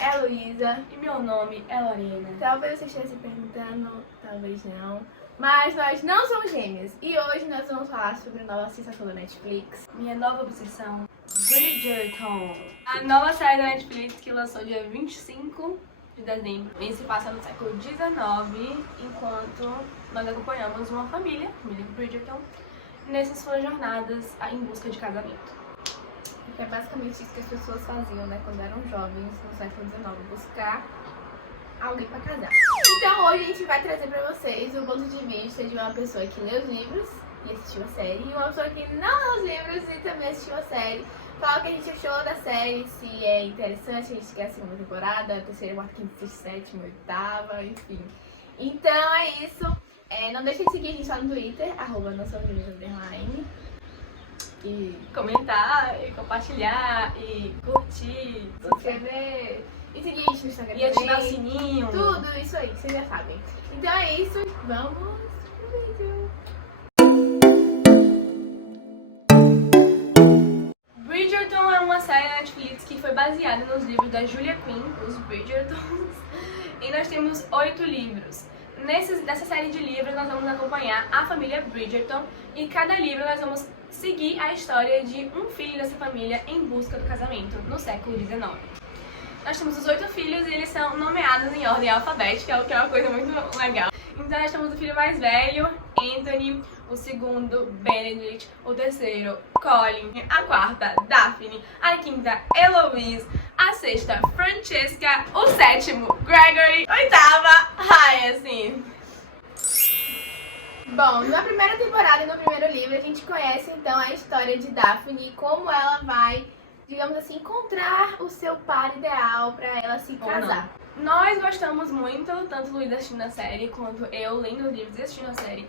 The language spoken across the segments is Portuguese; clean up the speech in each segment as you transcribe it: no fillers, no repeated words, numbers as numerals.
é Luísa. E meu nome é Lorena. Talvez você esteja se perguntando, talvez não. Mas nós não somos gêmeas. E hoje nós vamos falar sobre a nova sensação da Netflix. Minha nova obsessão, Bridgerton. A nova série da Netflix que lançou dia 25 de dezembro. E se passa no século XIX, enquanto nós acompanhamos uma família Bridgerton, nessas suas jornadas em busca de casamento. Que é basicamente isso que as pessoas faziam, né, quando eram jovens no século XIX, buscar alguém pra casar. Então hoje a gente vai trazer pra vocês o ponto de vista de uma pessoa que lê os livros e assistiu a série, e uma pessoa que não lê os livros e também assistiu a série. Fala o que a gente achou da série, se é interessante, a gente quer a segunda temporada, a terceira, quarta, quinta, sexta, sétima, oitava, enfim. Então é isso. Não deixem de seguir a gente lá no Twitter, @nossosvivos_. E Comentar, e compartilhar, e curtir, se inscrever, e seguir a gente no Instagram e ativar o também. sininho. Tudo isso aí, vocês já sabem. Então é isso, vamos pro vídeo. Bridgerton é uma série da Netflix que foi baseada nos livros da Julia Quinn, os Bridgertons, e nós temos 8 livros. Nessa série de livros nós vamos acompanhar a família Bridgerton, e cada livro nós vamos seguir a história de um filho dessa família em busca do casamento no século XIX. Nós temos os 8 filhos e eles são nomeados em ordem alfabética, o que é uma coisa muito legal. Então nós temos o filho mais velho, Anthony, o segundo, Benedict, o terceiro, Colin, a quarta, Daphne, a quinta, Eloise, a sexta, Francesca, o sétimo, Gregory, oitava, Hyacinth. Bom, na primeira temporada e no primeiro livro a gente conhece então a história de Daphne e como ela vai, digamos assim, encontrar o seu par ideal pra ela se casar. Nós gostamos muito, tanto Luísa assistindo a série, quanto eu lendo os livros e assistindo a série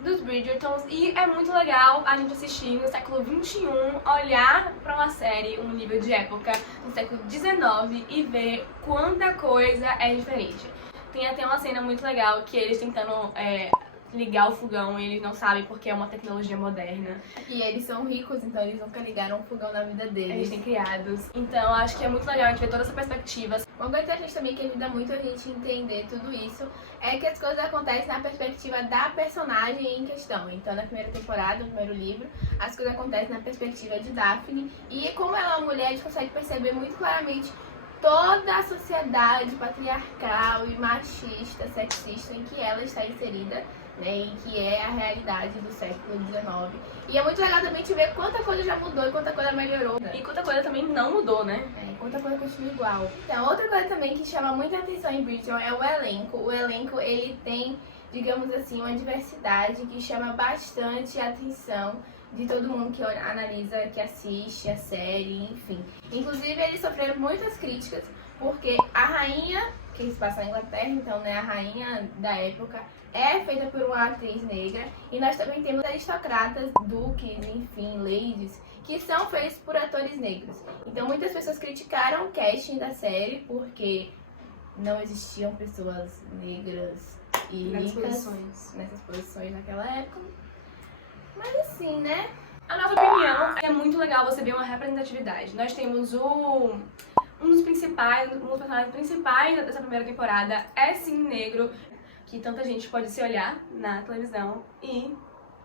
dos Bridgertons, e é muito legal a gente assistir no século XXI, olhar pra uma série, um livro de época no século XIX e ver quanta coisa é diferente. Tem até uma cena muito legal que eles tentando ligar o fogão e eles não sabem porque é uma tecnologia moderna. E eles são ricos, então eles nunca ligaram um fogão na vida deles. Eles têm criados. Então acho que é muito legal a gente ver toda essa perspectiva. Uma coisa interessante também que ajuda muito a gente entender tudo isso é que as coisas acontecem na perspectiva da personagem em questão. Então na primeira temporada, no primeiro livro, as coisas acontecem na perspectiva de Daphne, e como ela é uma mulher, a gente consegue perceber muito claramente toda a sociedade patriarcal e machista, sexista em que ela está inserida, né, e que é a realidade do século XIX. E é muito legal também te ver quanta coisa já mudou e quanta coisa melhorou. E quanta coisa também não mudou, né? Quanta coisa continua igual. Então, outra coisa também que chama muita atenção em Bridgerton é o elenco. O elenco, ele tem, digamos assim, uma diversidade que chama bastante a atenção de todo mundo que analisa, que assiste a série, enfim. Inclusive, eles sofreram muitas críticas, porque a rainha, que se passa na Inglaterra, então, né, a rainha da época, é feita por uma atriz negra, e nós também temos aristocratas, duques, enfim, ladies, que são feitos por atores negros. Então muitas pessoas criticaram o casting da série porque não existiam pessoas negras e ricas nessas posições naquela época. Mas assim, né? A nossa opinião é muito legal você ver uma representatividade. Nós temos um dos personagens principais dessa primeira temporada é sim negro, que tanta gente pode se olhar na televisão e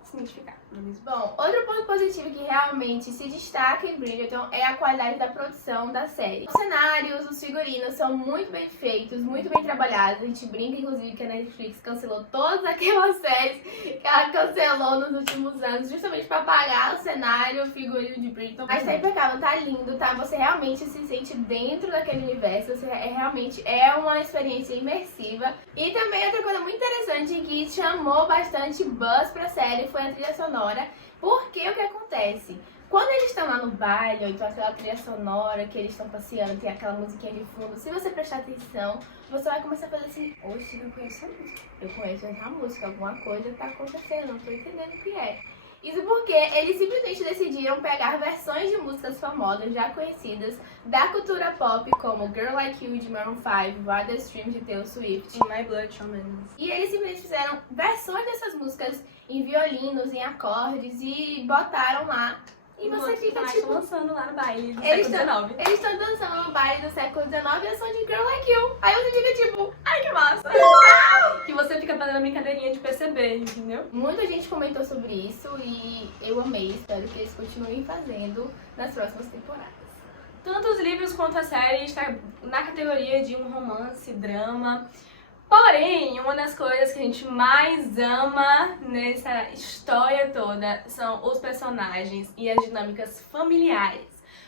se identificar, não é mesmo? Bom, outro ponto positivo que realmente se destaca em Bridgerton é a qualidade da produção da série. Os cenários, os figurinos são muito bem feitos, muito bem trabalhados. A gente brinca, inclusive, que a Netflix cancelou todas aquelas séries que ela cancelou nos últimos anos, justamente pra apagar o cenário, o figurino de Bridgerton. Mas tá impecável, tá lindo, tá? Você realmente se sente dentro daquele universo, você realmente é uma experiência imersiva. E também outra coisa muito interessante que chamou bastante buzz pra série foi a trilha sonora, porque o que acontece? Quando eles estão lá no baile, ou então aquela trilha sonora que eles estão passeando, tem aquela musiquinha de fundo, se você prestar atenção, você vai começar a fazer assim, oxe, eu não conheço a música. Eu conheço essa música, alguma coisa tá acontecendo, não tô entendendo o que é. Isso porque eles simplesmente decidiram pegar versões de músicas famosas, já conhecidas, da cultura pop, como Girl Like You, de Maroon 5, Water Stream, de Taylor Swift, In My Blood, Shawn Mendes. E eles simplesmente fizeram versões dessas músicas em violinos, em acordes, e botaram lá. E você fica Estão tipo... lançando lá no baile do Eles século XIX. estão dançando no baile do século XIX e eu sou de Girl Like You. Aí você fica tipo... Ai, que massa! Que você fica fazendo a brincadeirinha de perceber, entendeu? Muita gente comentou sobre isso e eu amei. Espero que eles continuem fazendo nas próximas temporadas. Tanto os livros quanto a série está na categoria de um romance, drama. Porém, uma das coisas que a gente mais ama nessa história toda são os personagens e as dinâmicas familiares.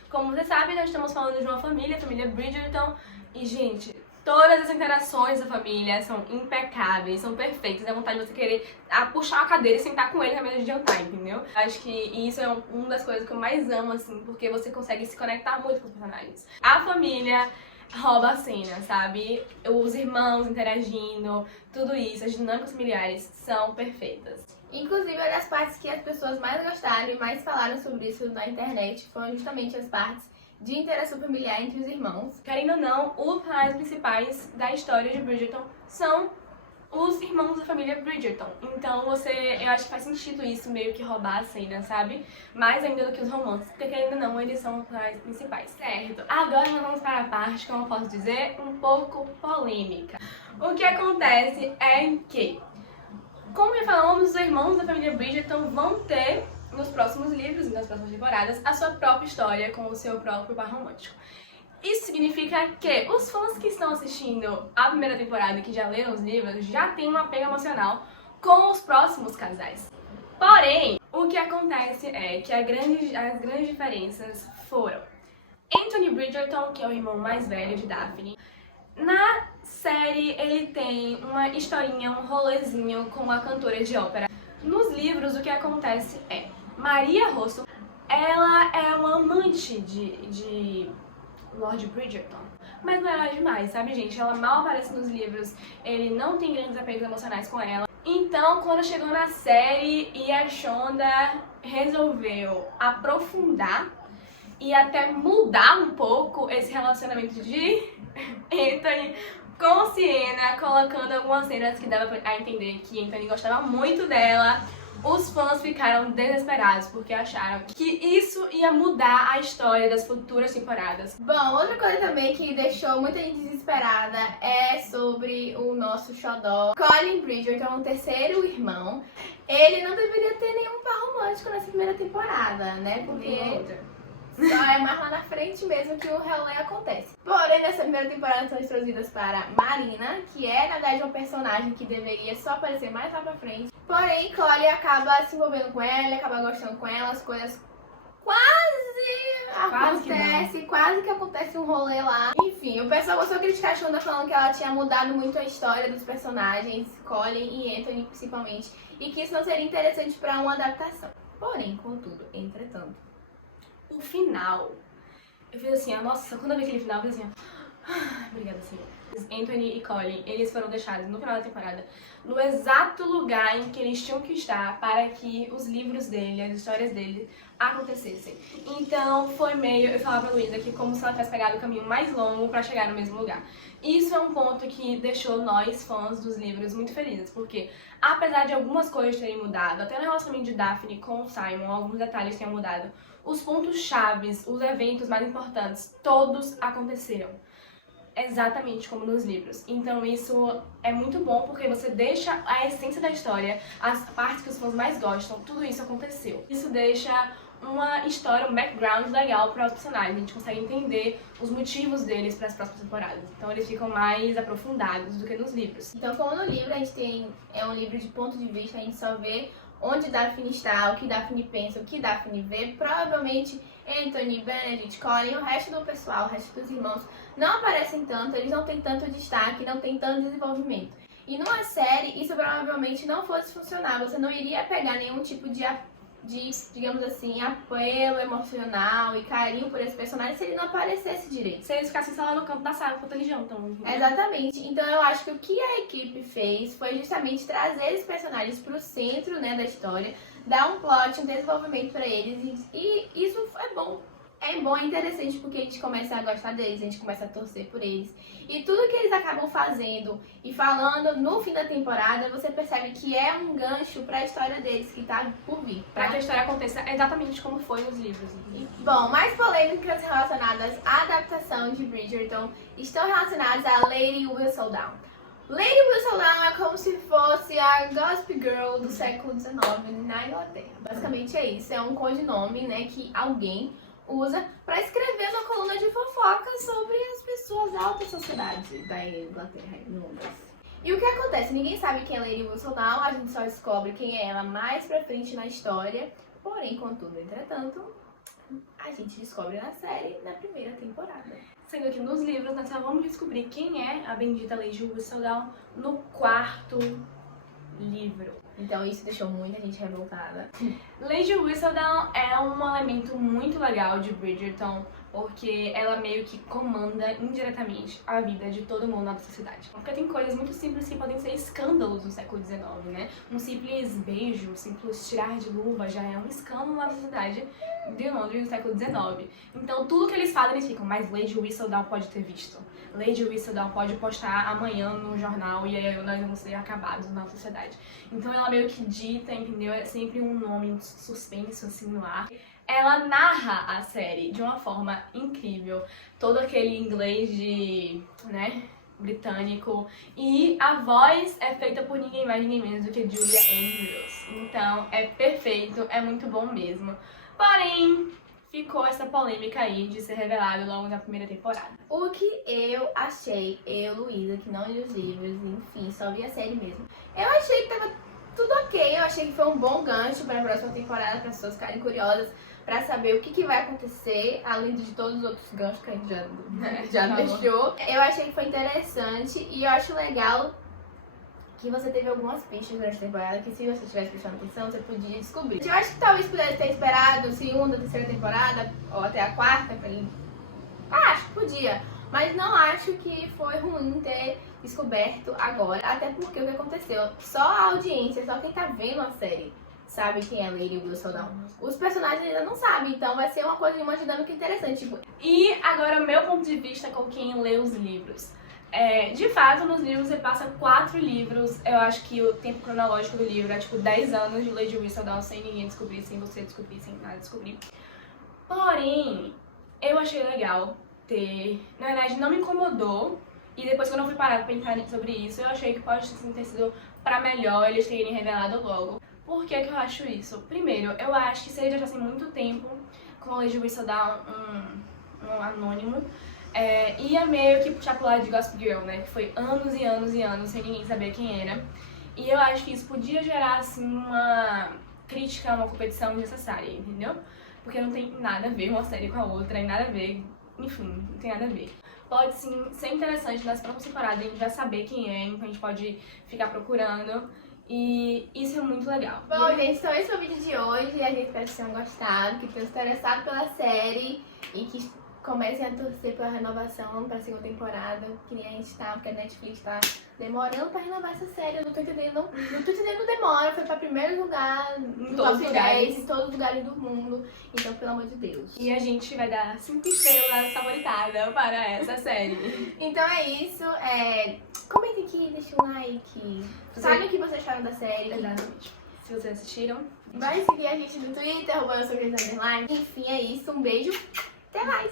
Como vocês sabem, nós estamos falando de uma família, a família Bridgerton, e, gente, todas as interações da família são impecáveis, são perfeitas. Dá vontade de você querer puxar a cadeira e sentar com ele na mesa de jantar, entendeu? Acho que isso é uma das coisas que eu mais amo, assim, porque você consegue se conectar muito com os personagens. A família rouba a cena, sabe? Os irmãos interagindo, tudo isso, as dinâmicas familiares são perfeitas. Inclusive, uma das partes que as pessoas mais gostaram e mais falaram sobre isso na internet foram justamente as partes de interação familiar entre os irmãos. Querendo ou não, os personagens principais da história de Bridgerton são os irmãos da família Bridgerton. Então eu acho que faz sentido isso, meio que roubar a cena, sabe? Mais ainda do que os romances, porque querendo ou não, eles são os personagens principais. Certo, agora nós vamos para a parte, como eu posso dizer, um pouco polêmica. O que acontece é que, como já falamos, os irmãos da família Bridgerton vão ter, nos próximos livros e nas próximas temporadas, a sua própria história com o seu próprio par romântico. Isso significa que os fãs que estão assistindo a primeira temporada e que já leram os livros já têm um apego emocional com os próximos casais. Porém, o que acontece é que as grandes diferenças foram Anthony Bridgerton, que é o irmão mais velho de Daphne. Na série, ele tem uma historinha, um rolezinho com uma cantora de ópera. Nos livros, o que acontece é Maria Rosso, ela é uma amante de Lord Bridgerton. Mas não é nada demais, sabe, gente? Ela mal aparece nos livros, ele não tem grandes apegos emocionais com ela. Então, quando chegou na série e a Shonda resolveu aprofundar e até mudar um pouco esse relacionamento de Anthony com Sienna, colocando algumas cenas que dava a entender que Anthony gostava muito dela, os fãs ficaram desesperados porque acharam que isso ia mudar a história das futuras temporadas. Bom, outra coisa também que deixou muita gente desesperada é sobre o nosso xodó Colin Bridgerton, o terceiro irmão. Ele não deveria ter nenhum par romântico nessa primeira temporada, né? Porque só é mais lá na frente mesmo que o rolê acontece. Porém, nessa primeira temporada são introduzidas para Marina, que é, na verdade, uma personagem que deveria só aparecer mais lá pra frente. Porém, Colin acaba se envolvendo com ela, acaba gostando com ela, as coisas quase que acontece um rolê lá. Enfim, o pessoal gostou de criticar a Shonda falando que ela tinha mudado muito a história dos personagens, Colin e Anthony principalmente, e que isso não seria interessante para uma adaptação. Porém, contudo, entretanto, o final, eu fiz assim, nossa, quando eu vi aquele final, eu fiz assim, obrigada, Senhor. Anthony e Colin, eles foram deixados no final da temporada no exato lugar em que eles tinham que estar para que os livros dele, as histórias dele acontecessem. Então foi meio, eu falava pra Luísa que como se ela tivesse pegado o caminho mais longo para chegar no mesmo lugar. Isso é um ponto que deixou nós, fãs dos livros, muito felizes, porque apesar de algumas coisas terem mudado, até no relacionamento de Daphne com o Simon, alguns detalhes tenham mudado, os pontos chaves, os eventos mais importantes, todos aconteceram. Exatamente como nos livros. Então isso é muito bom porque você deixa a essência da história, as partes que os fãs mais gostam, tudo isso aconteceu. Isso deixa uma história, um background legal para os personagens. A gente consegue entender os motivos deles para as próximas temporadas. Então eles ficam mais aprofundados do que nos livros. Então, como no livro a gente tem um livro de ponto de vista, a gente só vê onde Daphne está, o que Daphne pensa, o que Daphne vê. Provavelmente Anthony, Benedict, Colin, o resto do pessoal, o resto dos irmãos não aparecem tanto, eles não têm tanto destaque, não têm tanto desenvolvimento. E numa série, isso provavelmente não fosse funcionar, você não iria pegar nenhum tipo de digamos assim, apelo emocional e carinho por esse personagem se ele não aparecesse direito. Se eles ficassem só lá no canto da sala com religião, então. Exatamente. Então eu acho que o que a equipe fez foi justamente trazer esses personagens pro centro, né, da história, dar um plot, um desenvolvimento pra eles e isso é bom. é bom e interessante porque a gente começa a gostar deles, a gente começa a torcer por eles. E tudo que eles acabam fazendo e falando no fim da temporada, você percebe que é um gancho pra história deles que tá por vir. Pra que a história aconteça exatamente como foi nos livros. Bom, mais polêmicas relacionadas à adaptação de Bridgerton estão relacionadas a Lady Whistledown. Lady Whistledown é como se fosse a Gossip Girl do século XIX na Inglaterra. Basicamente é isso, é um codinome, né, que alguém usa para escrever uma coluna de fofoca sobre as pessoas da alta sociedade da Inglaterra e Londres. E o que acontece? Ninguém sabe quem é Lady Whistledown, a gente só descobre quem é ela mais pra frente na história. Porém, contudo, entretanto, a gente descobre na série na primeira temporada. Sendo que nos livros nós só vamos descobrir quem é a bendita Lady Whistledown no 4º livro. Então isso deixou muita gente revoltada. Lady Whistledown é um elemento muito legal de Bridgerton, porque ela meio que comanda indiretamente a vida de todo mundo na sociedade. Porque tem coisas muito simples que podem ser escândalos no século XIX, né? Um simples beijo, um simples tirar de luva já é um escândalo na sociedade de Londres no século XIX. Então tudo que eles fazem, eles ficam, mas Lady Whistledown pode ter visto. Lady Whistledown pode postar amanhã no jornal e aí nós vamos ser acabados na sociedade. Então ela meio que dita, entendeu? É sempre um nome suspenso assim no ar. Ela narra a série de uma forma incrível, todo aquele inglês de, né, britânico, e a voz é feita por ninguém mais, ninguém menos do que Julia Andrews. Então é perfeito, é muito bom mesmo. Porém, ficou essa polêmica aí de ser revelado logo na primeira temporada. O que eu achei, Luísa, que não li os livros, enfim, só vi a série mesmo. Eu achei que tava tudo ok, eu achei que foi um bom gancho para a próxima temporada, para as pessoas ficarem curiosas, para saber o que vai acontecer, além de todos os outros ganchos que a gente já deixou. Eu achei que foi interessante e eu acho legal que você teve algumas pistas durante a temporada que, se você tivesse prestando atenção, você podia descobrir. Eu acho que talvez pudesse ter esperado segunda, terceira temporada, ou até a 4ª, pra ele... acho que podia. Mas não acho que foi ruim ter descoberto agora, até porque o que aconteceu? Só a audiência, só quem tá vendo a série sabe quem é Lady Whistledown. Os personagens ainda não sabem, então vai ser uma coisa de uma dinâmica interessante. E agora, meu ponto de vista com quem lê os livros. De fato, nos livros você passa 4 livros. Eu acho que o tempo cronológico do livro é tipo 10 anos de Lady Whistledown sem ninguém descobrir, sem você descobrir, sem nada descobrir. Porém, eu achei legal ter... Na verdade, não me incomodou. E depois, quando eu fui parar pra pensar sobre isso, eu achei que pode ter sido pra melhor eles terem revelado logo. Por que que eu acho isso? Primeiro, eu acho que se eles deixassem muito tempo com a Lady Whistledown um anônimo, ia meio que puxar pro lado de Gossip Girl, né? Que foi anos e anos e anos sem ninguém saber quem era. E eu acho que isso podia gerar, assim, uma crítica, uma competição desnecessária, entendeu? Porque não tem nada a ver uma série com a outra, e nada a ver, enfim, não tem nada a ver. Pode sim ser interessante nas próximas temporadas a gente já saber quem é, então a gente pode ficar procurando. E isso é muito legal. Bom, gente, então esse foi o vídeo de hoje. A gente espera que tenham gostado, que tenham se interessado pela série e que comecem a torcer pela renovação pra segunda temporada, que nem a gente tá, porque a Netflix tá demorando pra renovar essa série. Eu não tô entendendo demora, foi pra primeiro lugar no top 10 em todos os lugares do mundo. Então, pelo amor de Deus. E a gente vai dar 5 estrelas favoritada para essa série. Então é isso. Comentem aqui, deixem um like. Sabe o que vocês acharam da série? Exatamente. Se vocês assistiram, vai seguir a gente no Twitter, @SouCrisAnderline. Enfim, é isso. Um beijo. Até mais.